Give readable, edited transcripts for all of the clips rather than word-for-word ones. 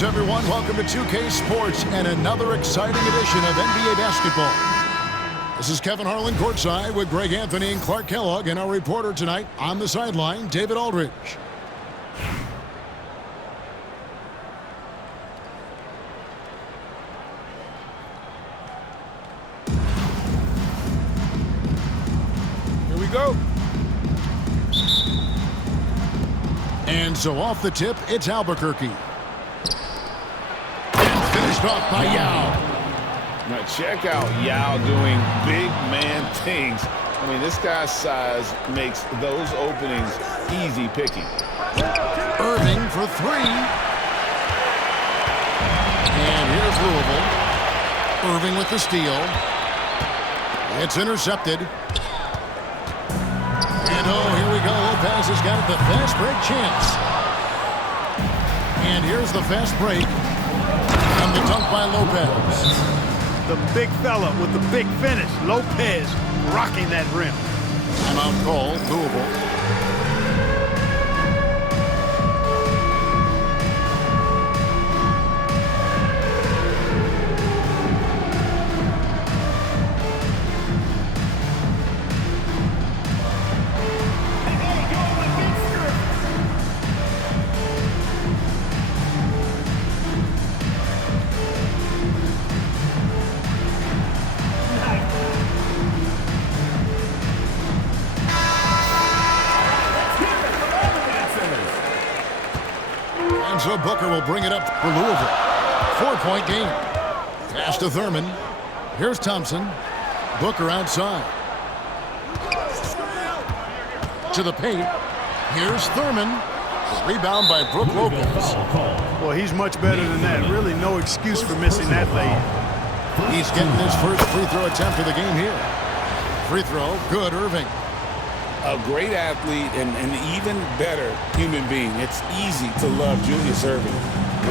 Greetings, everyone. Welcome to 2K Sports and another exciting edition of NBA basketball. This is Kevin Harlan courtside with Greg Anthony and Clark Kellogg, and our reporter tonight on the sideline, David Aldridge. Here we go. And so off the tip, it's Albuquerque. Finished off by Yao. Now check out Yao doing big man things. I mean, this guy's size makes those openings easy picking. Irving for three. And here's Louisville. Irving with the steal. It's intercepted. And here we go. Lopez has got the fast break chance. And here's the fast break. And the dunk by Lopez. The big fella with the big finish. Lopez rocking that rim. Timeout call, Louisville. So Booker will bring it up for Louisville. 4-point game. Pass to Thurman. Here's Thompson. Booker outside. To the paint. Here's Thurman. Rebound by Brook Lopez. Well, he's much better than that. Really no excuse for missing that lay. He's getting his first free throw attempt of the game here. Free throw. Good, Irving. A great athlete and an even better human being. It's easy to love Julius Irving.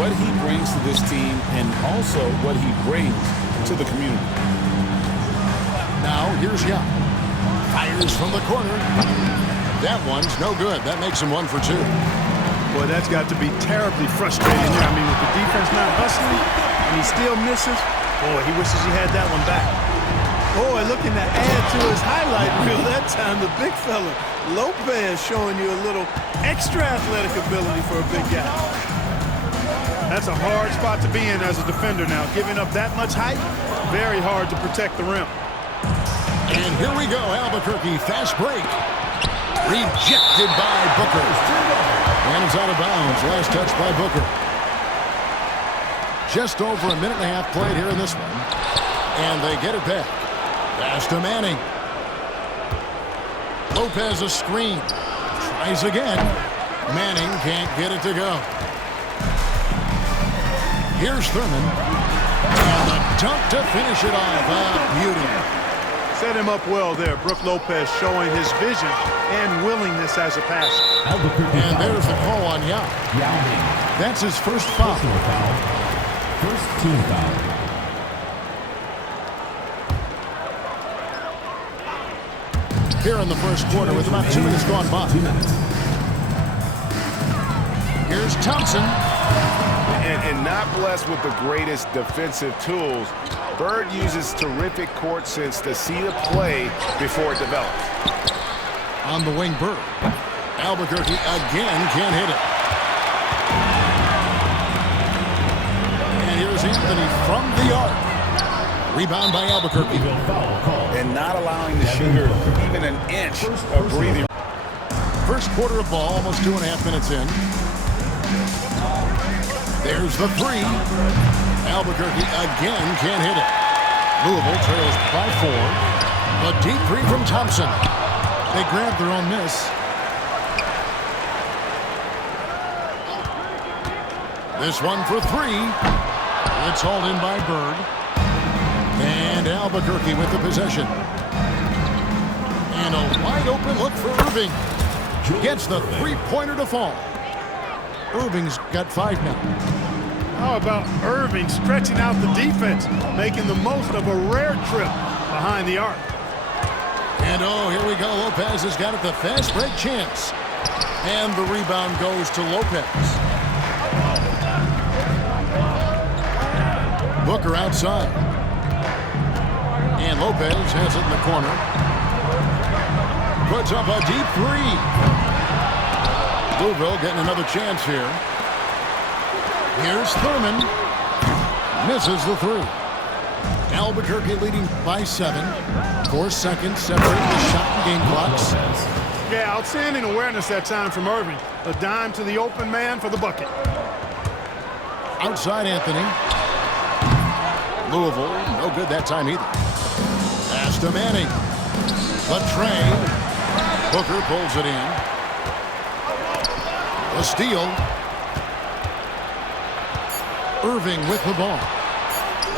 What he brings to this team and also what he brings to the community. Now here's Yao. Fires from the corner. That one's no good. That makes him 1 for 2. Boy, that's got to be terribly frustrating here. I mean, with the defense not hustling and he still misses, boy, he wishes he had that one back. Boy, looking to add to his highlight reel that time, the big fella. Lopez showing you a little extra athletic ability for a big guy. That's a hard spot to be in as a defender now. Giving up that much height, very hard to protect the rim. And here we go, Albuquerque, fast break. Rejected by Booker. And it's out of bounds, last touch by Booker. Just over a minute and a half played here in this one. And they get it back. Pass to Manning. Lopez a screen. Tries again. Manning can't get it to go. Here's Thurman. And the dunk to finish it off. Beauty. Set him up well there. Brook Lopez showing his vision and willingness as a passer. And there's the call on Yao. That's his first foul. First team foul. Here in the first quarter with about 2 minutes gone by. Here's Thompson. And not blessed with the greatest defensive tools. Bird uses terrific court sense to see the play before it develops. On the wing, Bird. Albuquerque again can't hit it. And here's Anthony from the arc. Rebound by Albuquerque. And not allowing the shooter even an inch of breathing. First quarter of ball, almost 2.5 minutes in. There's the three. Albuquerque again can't hit it. Louisville trails by 4. A deep three from Thompson. They grab their own miss. This one for 3. It's hauled in by Bird. And Albuquerque with the possession. And a wide open look for Irving. Gets the three-pointer to fall. Irving's got 5 now. How about Irving stretching out the defense, making the most of a rare trip behind the arc. And here we go. Lopez has got it, the fast break chance. And the rebound goes to Lopez. Booker outside. And Lopez has it in the corner. Puts up a deep three. Louisville getting another chance here. Here's Thurman. Misses the three. Albuquerque leading by 7. 4 seconds separating the shot and game clocks. Yeah, outstanding awareness that time from Irving. A dime to the open man for the bucket. Outside Anthony. Louisville, no good that time either. Pass to Manning. The tray. Booker pulls it in. The steal. Irving with the ball.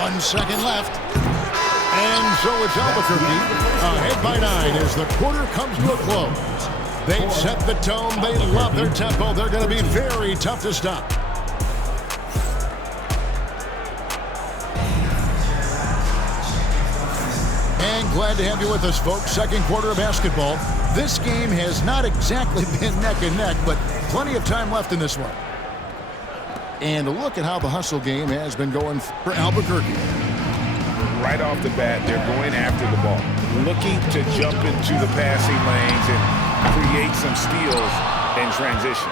1 second left. And so it's Albuquerque ahead by 9 as the quarter comes to a close. They've set the tone. They love their tempo. They're going to be very tough to stop. And glad to have you with us, folks. Second quarter of basketball. This game has not exactly been neck and neck, but plenty of time left in this one. And a look at how the hustle game has been going for Albuquerque. Right off the bat, they're going after the ball, looking to jump into the passing lanes and create some steals in transition.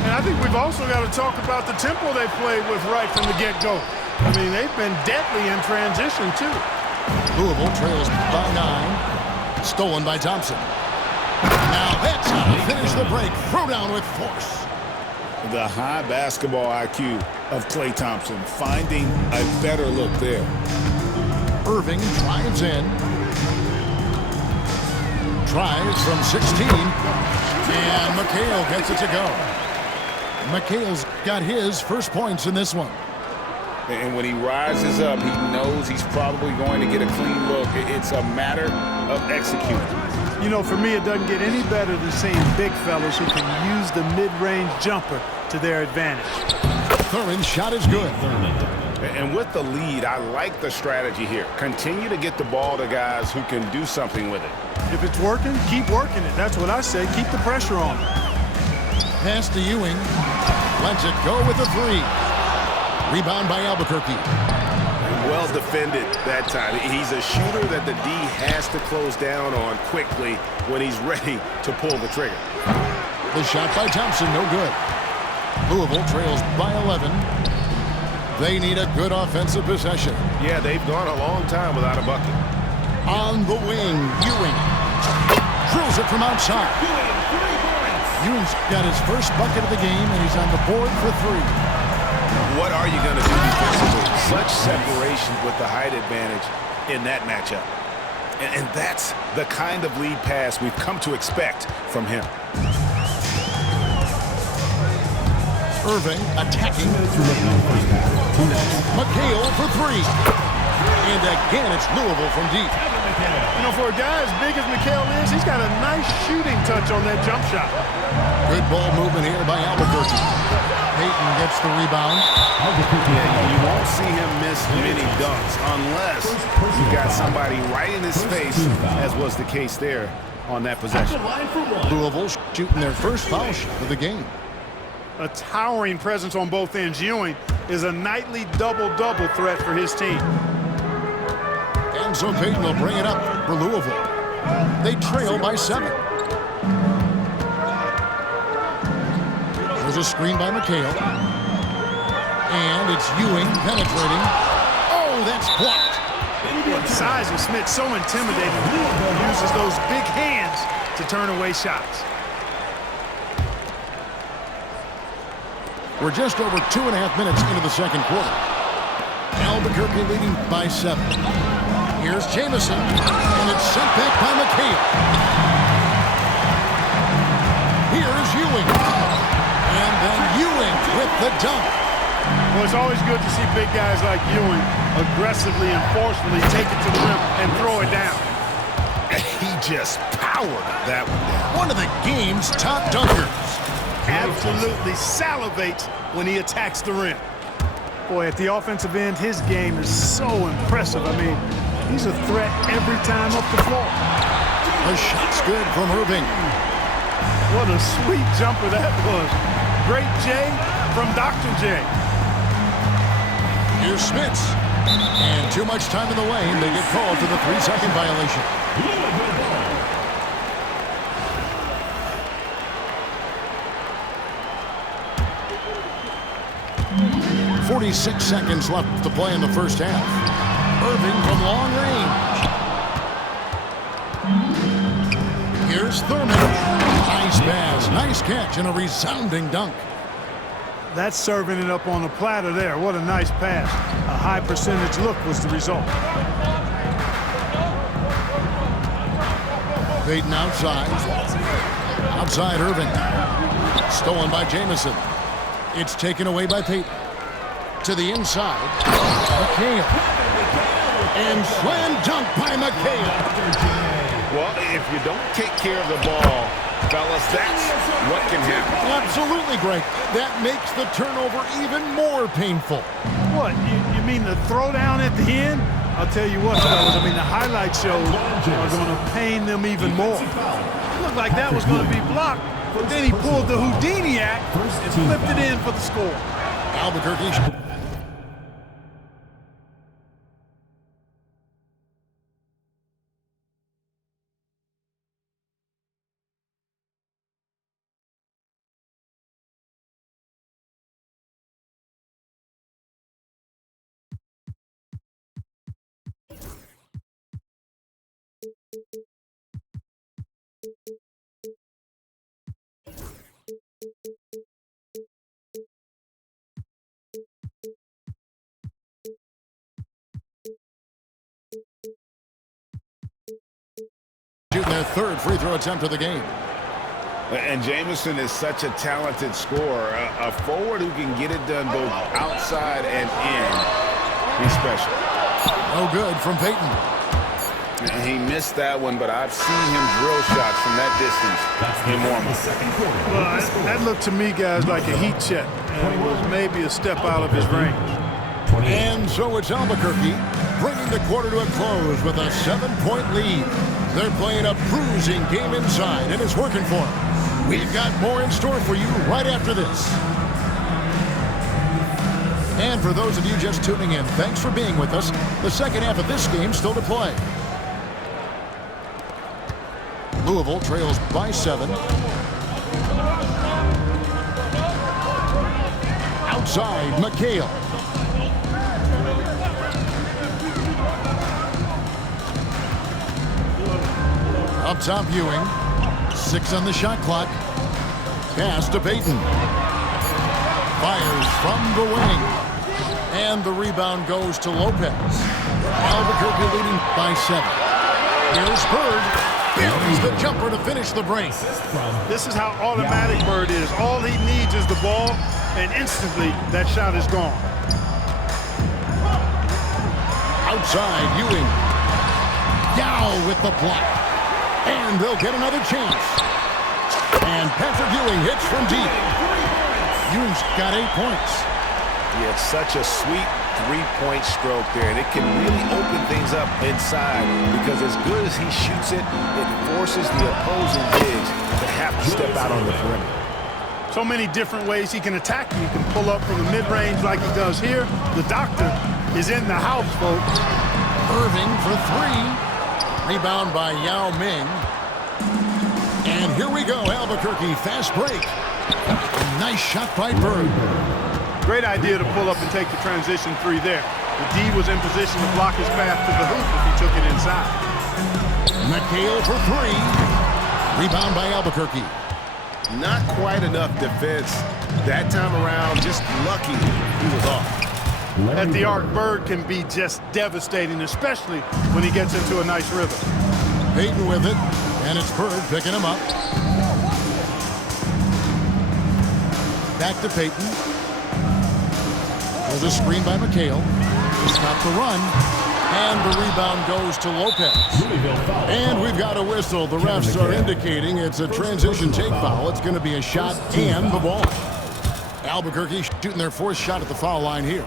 And I think we've also got to talk about the tempo they played with right from the get-go. I mean, they've been deadly in transition, too. Louisville trails by 9. Stolen by Thompson. Now that's how to finish the break. Throw down with force. The high basketball IQ of Klay Thompson, finding a better look there. Irving drives in. Tries from 16. And McHale gets it to go. McHale's got his first points in this one. And when he rises up, he knows he's probably going to get a clean look. It's a matter of executing. You know, for me, it doesn't get any better than seeing big fellas who can use the mid-range jumper to their advantage. Thurman's shot is good. And with the lead, I like the strategy here. Continue to get the ball to guys who can do something with it. If it's working, keep working it. That's what I say. Keep the pressure on. Pass to Ewing. Lets it go with the 3. Rebound by Albuquerque. Well defended that time. He's a shooter that the D has to close down on quickly when he's ready to pull the trigger. The shot by Thompson, no good. Louisville trails by 11. They need a good offensive possession. Yeah, they've gone a long time without a bucket. On the wing, Ewing. Drills it from outside. Ewing's got his first bucket of the game, and he's on the board for 3. What are you going to do defensively? Such separation with the height advantage in that matchup. And that's the kind of lead pass we've come to expect from him. Irving attacking. McHale for 3. And again, it's Louisville from deep. You know, for a guy as big as McHale is, he's got a nice shooting touch on that jump shot. Good ball movement here by Albuquerque. Payton gets the rebound. You won't see him miss many dunks unless you got somebody right in his face, as was the case there on that possession. Louisville shooting their first foul shot of the game. A towering presence on both ends. Ewing is a nightly double-double threat for his team. And so Payton will bring it up for Louisville. They trail by 7. There's a screen by McHale. And it's Ewing penetrating. Oh, that's blocked. The size of Smith so intimidating. He uses those big hands to turn away shots. We're just over 2.5 minutes into the second quarter. Albuquerque leading by 7. Here's Jamison, and it's sent back by McHale. Here's Ewing. And then Ewing with the dunk. Well, it's always good to see big guys like Ewing aggressively and forcefully take it to the rim and throw it down. He just powered that one down. One of the game's top dunkers. Absolutely salivates when he attacks the rim. Boy, at the offensive end, his game is so impressive. I mean, he's a threat every time up the floor. The shot's good from Irving. What a sweet jumper that was. Great J from Dr. J. Here's Smits. And too much time in the lane. They get called for the 3-second violation. 46 seconds left to play in the first half. Irving from long range. Here's Thurman. Nice pass, nice catch, and a resounding dunk. That's serving it up on the platter there. What a nice pass. A high percentage look was the result. Payton outside. Outside Irving. Stolen by Jamison. It's taken away by Payton. To the inside. McHale. And slam dunk by McHale. Well, if you don't take care of the ball, fellas, that's what can happen. Absolutely, Greg. That makes the turnover even more painful. What, you mean the throwdown at the end? I'll tell you what, fellas, I mean, the highlight shows are going to pain them even more. It looked like that was going to be blocked, but then he pulled the Houdini act and flipped it in for the score. Albuquerque. Shooting their third free throw attempt of the game. And Jamison is such a talented scorer, a forward who can get it done both outside and in. He's special. No good from Payton. He missed that one, but I've seen him drill shots from that distance in warm-up. Well, that looked to me, guys, like a heat check, and it was maybe a step out of his range. And so it's Albuquerque bringing the quarter to a close with a 7-point lead. They're playing a bruising game inside, and it's working for them. We've got more in store for you right after this. And for those of you just tuning in, thanks for being with us. The second half of this game still to play. Louisville trails by 7. Outside, McHale. Up top, Ewing. 6 on the shot clock. Pass to Payton. Fires from the wing. And the rebound goes to Lopez. Albuquerque leading by 7. Here's Bird. Here's the jumper to finish the break. This is how automatic Bird is. All he needs is the ball, and instantly that shot is gone. Outside, Ewing. Yao with the block. And they'll get another chance. And Patrick Ewing hits from deep. Ewing's got 8 points. Yeah, it's such a sweet three-point stroke there, and it can really open things up inside because as good as he shoots it, it forces the opposing bigs to have to step out on the perimeter. So many different ways he can attack you. He can pull up from the mid-range like he does here. The doctor is in the house, folks. Irving for 3. Rebound by Yao Ming. And here we go, Albuquerque, fast break. A nice shot by Bird. Great idea to pull up and take the transition 3 there. The D was in position to block his path to the hoop if he took it inside. McHale for 3. Rebound by Albuquerque. Not quite enough defense that time around, just lucky he was off. At the arc, Bird can be just devastating, especially when he gets into a nice rhythm. Payton with it, and it's Bird picking him up. Back to Payton. There's a screen by McHale. Stop the run. And the rebound goes to Lopez. And we've got a whistle. The refs are indicating it's a transition take foul. It's going to be a shot and the ball. Albuquerque shooting their 4th shot at the foul line here.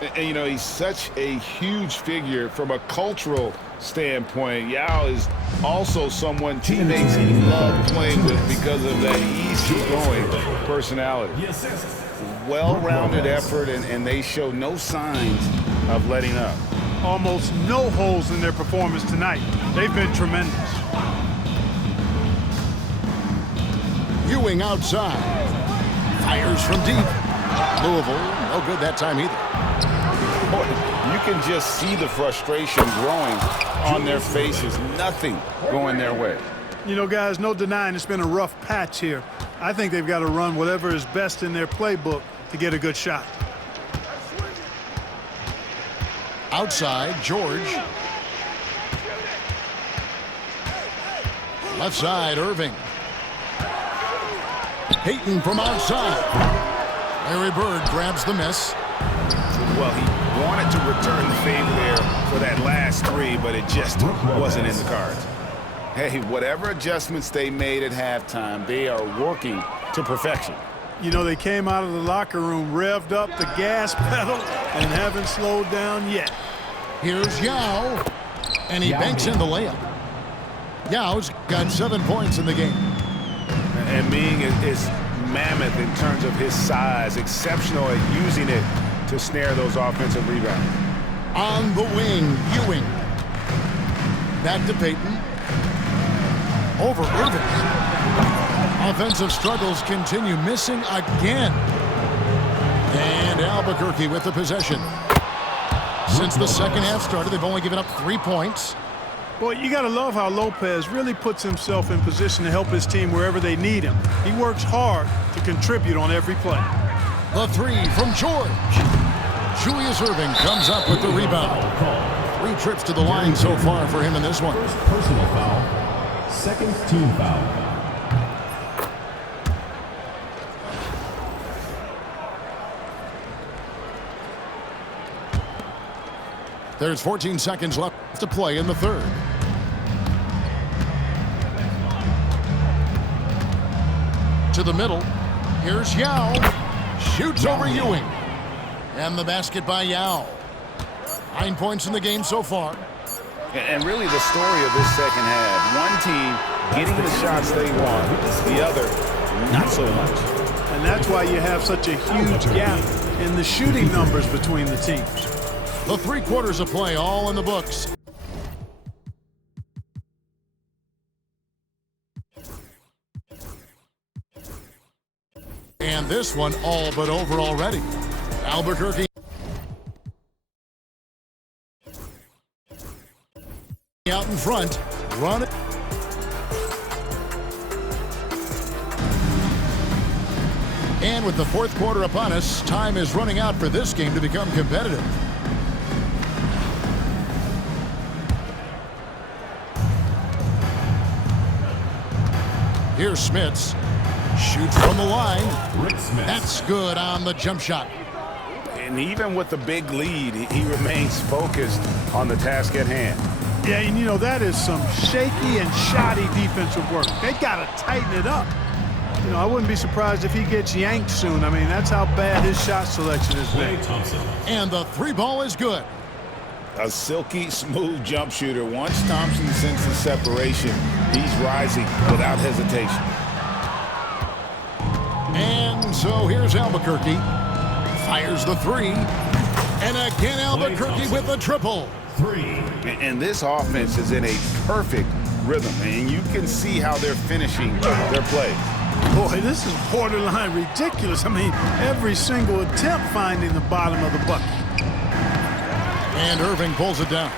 And, you know, he's such a huge figure from a cultural standpoint. Yao is also someone teammates love playing with because of that easygoing personality. Well-rounded effort, and they show no signs of letting up. Almost no holes in their performance tonight. They've been tremendous. Ewing outside. Fires from deep. Louisville, no good that time either. Boy, you can just see the frustration growing on their faces. Nothing going their way. You know, guys, no denying it's been a rough patch here. I think they've got to run whatever is best in their playbook to get a good shot. Outside, George. Left side, Irving. Payton from outside. Larry Bird grabs the miss. Well, he wanted to return the favor there for that last three, but it just wasn't in the cards. Hey, whatever adjustments they made at halftime, they are working to perfection. You know, they came out of the locker room, revved up the gas pedal, and haven't slowed down yet. Here's Yao, and he banks in the layup. Yao's got 7 points in the game. And Ming is mammoth in terms of his size, exceptional at using it to snare those offensive rebounds. On the wing, Ewing. Back to Payton. Over Irving. Offensive struggles continue, missing again. And Albuquerque with the possession. Since the second half started, they've only given up 3 points. Boy, you got to love how Lopez really puts himself in position to help his team wherever they need him. He works hard to contribute on every play. The three from George. Julius Irving comes up with the rebound. 3 trips to the line so far for him in this one. First personal foul. Second team foul. There's 14 seconds left to play in the third. To the middle. Here's Yao. Shoots over Ewing. And the basket by Yao. 9 points in the game so far. And really the story of this second half. One team getting the shots they want, the other not so much. And that's why you have such a huge gap in the shooting numbers between the teams. The 3 quarters of play all in the books. And this one all but over already. Albuquerque out in front. Run it. And with the 4th quarter upon us, time is running out for this game to become competitive. Here's Smits. Shoots from the line. That's good on the jump shot. And even with the big lead, he remains focused on the task at hand. Yeah, and you know, that is some shaky and shoddy defensive work. They got to tighten it up. You know, I wouldn't be surprised if he gets yanked soon. I mean, that's how bad his shot selection has been. And the 3 ball is good. A silky smooth jump shooter. Once Thompson senses separation, he's rising without hesitation. And so here's Albuquerque. Fires the 3. And again Albuquerque with a triple. 3. And this offense is in a perfect rhythm, and you can see how they're finishing their plays. Boy, this is borderline ridiculous. I mean, every single attempt finding the bottom of the bucket. And Irving pulls it down.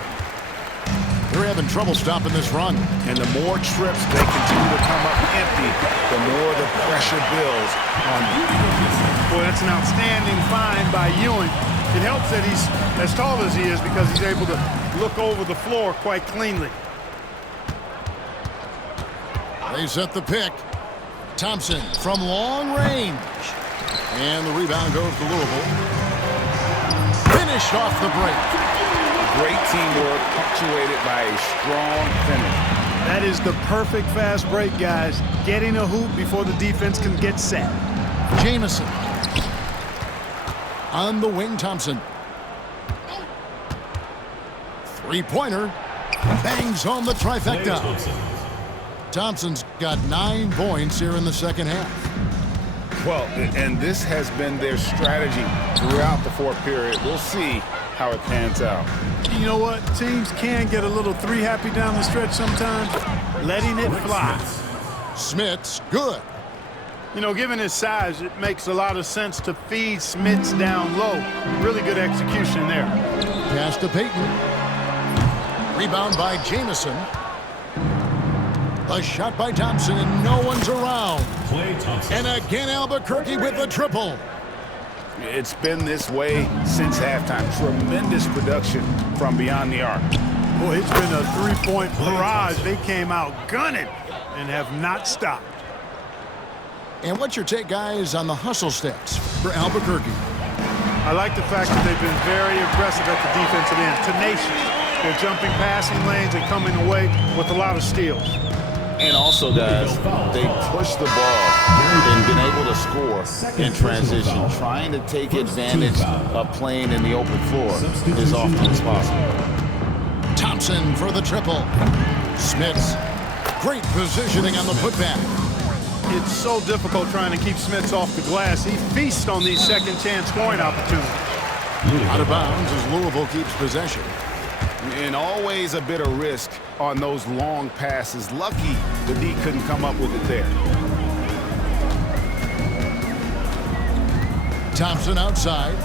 They're having trouble stopping this run. And the more trips they continue to come up empty, the more the pressure builds on them. Boy, that's an outstanding find by Ewing. It helps that he's as tall as he is because he's able to look over the floor quite cleanly. They set the pick. Thompson from long range. And the rebound goes to Louisville. Finished off the break. Great teamwork punctuated by a strong finish. That is the perfect fast break, guys. Getting a hoop before the defense can get set. Jamison. On the wing, Thompson. 3-pointer. Bangs home the trifecta. Thompson's got 9 points here in the second half. Well, and this has been their strategy throughout the 4th period. We'll see how it pans out. You know what? Teams can get a little three happy down the stretch sometimes. Letting it fly. Smits, good. You know, given his size, it makes a lot of sense to feed Smits down low. Really good execution there. Pass to Peyton. Rebound by Jamison. A shot by Thompson, and no one's around. Klay Thompson. And again, Albuquerque with the triple. It's been this way since halftime. Tremendous production from beyond the arc. Boy, it's been a three-point barrage. They came out gunning and have not stopped. And what's your take, guys, on the hustle stats for Albuquerque? I like the fact that they've been very aggressive at the defensive end, tenacious. They're jumping passing lanes and coming away with a lot of steals. And also, guys, they push the ball and been able to score in transition, trying to take advantage of playing in the open floor as often as possible. Thompson for the triple. Smits, great positioning on the putback. It's so difficult trying to keep Smits off the glass. He feasts on these second-chance scoring opportunities. Out of bounds as Louisville keeps possession. And always a bit of risk on those long passes. Lucky the D couldn't come up with it there. Thompson outside.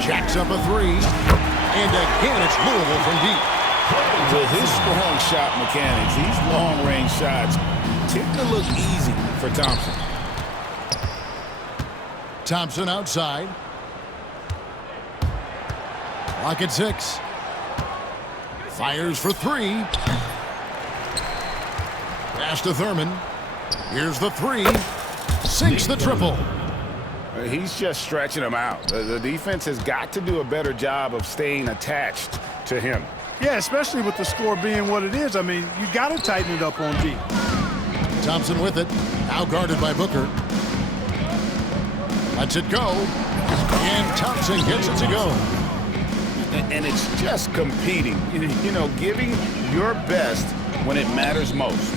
Jacks up a three. And again, it's Louisville from deep. With his strong shot mechanics, these long-range shots tend to look easy for Thompson. Thompson outside. Clock at 6. Fires for three. Pass to Thurman. Here's the three. Sinks the triple. He's just stretching them out. The defense has got to do a better job of staying attached to him. Yeah, especially with the score being what it is. I mean, you got to tighten it up on D. Thompson with it. Now guarded by Booker. Lets it go. And Thompson gets it to go. And it's just competing, you know, giving your best when it matters most.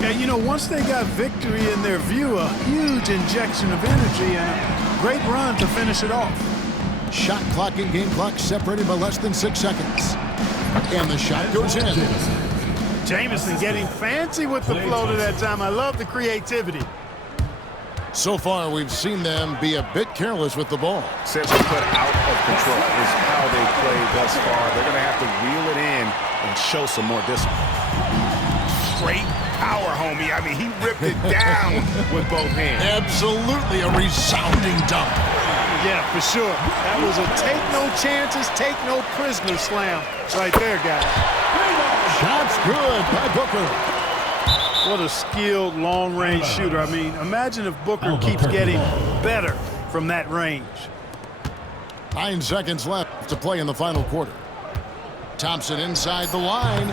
Yeah, you know, once they got victory in their view, a huge injection of energy and a great run to finish it off. Shot clock and game clock separated by less than 6 seconds. And the shot goes in. Jamison getting fancy with the floater that time. I love the creativity. So far, we've seen them be a bit careless with the ball. Simply put, out of control is how they played thus far. They're going to have to reel it in and show some more discipline. Straight power, homie. I mean, he ripped it down with both hands. Absolutely a resounding dunk. Yeah, for sure. That was a take no chances, take no prisoner slam right there, guys. Shot's good by Booker. What a skilled long-range shooter. I mean, imagine if Booker keeps getting better from that range. 9 seconds left to play in the final quarter. Thompson inside the line.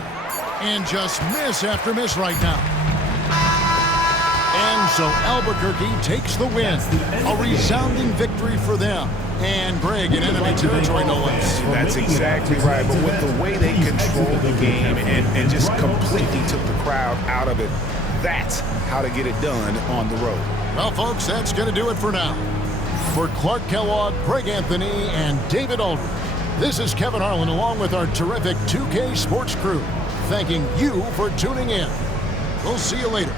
And just miss after miss right now. And so Albuquerque takes the win. A resounding victory for them. And Greg in enemy territory, no less. That's exactly right. But with the way they controlled the game and just completely took the crowd out of it, that's how to get it done on the road. Well, folks, that's going to do it for now. For Clark Kellogg, Greg Anthony, and David Aldridge, this is Kevin Harlan along with our terrific 2K Sports crew, thanking you for tuning in. We'll see you later.